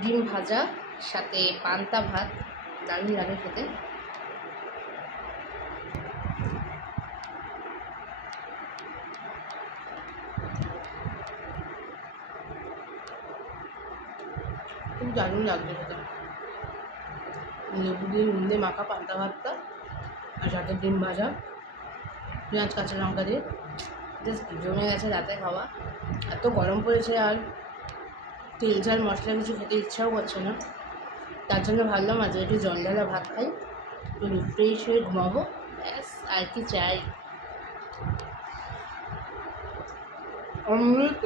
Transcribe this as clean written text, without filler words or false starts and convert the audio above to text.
ডিম ভাজা সাথে পান্তা ভাত, দারুণ লাগে খেতে। খুব দারুণ লাগছে খেতে। লেবু দিয়ে নুন দিয়ে মাখা পান্তা ভাতটা আর সাথে ডিম ভাজা, পেঁয়াজ কাঁচা লঙ্কা দিয়ে জাস্ট জমে গেছে রাতে খাওয়া। এত গরম পড়েছে আর তেল ঝাল মশলা কিছু খেতে ইচ্ছাও করছে না। তার জন্য ভাবলাম আজ একটু জল ঢালা ভাত খাই, একটু রিফ্রেশ হয়ে ঘুমাবো, ব্যাস আর কি চাই। অমৃত।